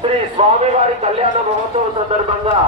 శ్రీ స్వామివారి కళ్యాణ మహోత్సవం సందర్భంగా